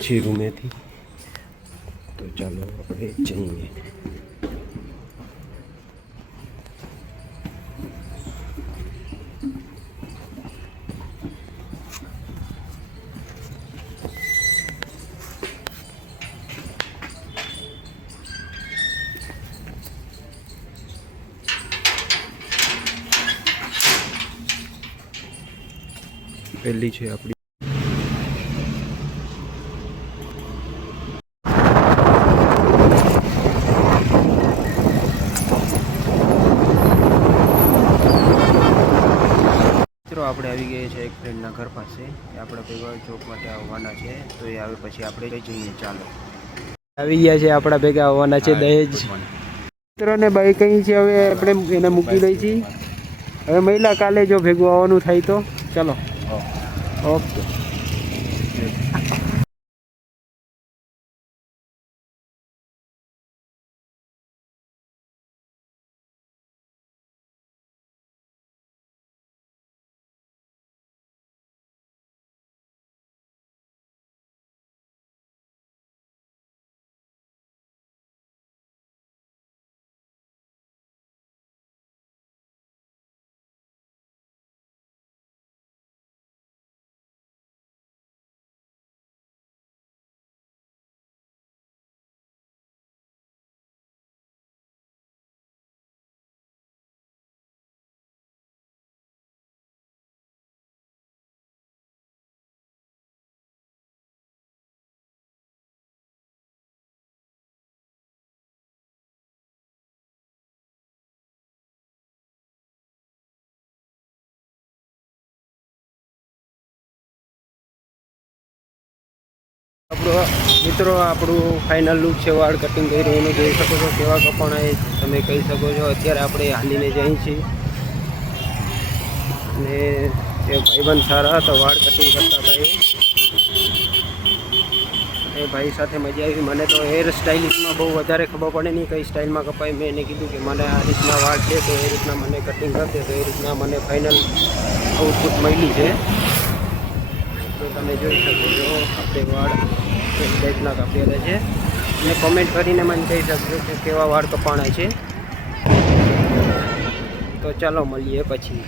આવ્યા છીએ રૂમેથી, તો ચાલો આપણે જઈએ. પહેલી છે આપણી આપણે આવી ગયા છે એક ફ્રેન્ડના ઘર પાસે. આપણે ભેગા ચોક માટે આવવાના છે, તો એ આવે પછી આપણે જઈએ. ચાલો આવી ગયા છે, આપણા ભેગા આવવાના છે દહેજ મિત્રોને બાઈક કઈ છે. હવે આપણે એને મૂકી દઈ છીએ. હવે મહિલા કાલે જો ભેગું આવવાનું થાય તો ચાલો. ઓકે. મિત્રો આપણું ફાઇનલ લુક છે, વાળ કટિંગ કર્યું એનું જોઈ શકો છો. કેવા કપાણા એ તમે કહી શકો છો. અત્યારે આપણે હાલીને જઈએ છીએ અને એ ભાઈબંધ સારા હતા, વાળ કટિંગ કરતા હતા. એ ભાઈ સાથે મજા આવી. મને તો હેર સ્ટાઇલિશમાં બહુ વધારે ખબર પડે નહીં કઈ સ્ટાઇલમાં કપાય. મેં એને કીધું કે મને આ રીતના વાળ છે, તો એ રીતના મને કટિંગ કરશે. તો એ રીતના મને ફાઇનલ આઉટપુટ મળી છે. તો તમે જોઈ શકો છો આપણે વાળ એક ટાઈપના કાપેલા છે, અને કોમેન્ટ કરીને મને કહી શકજો કે કેવા વાળ કપાણા છે. તો ચાલો મળીએ પછી.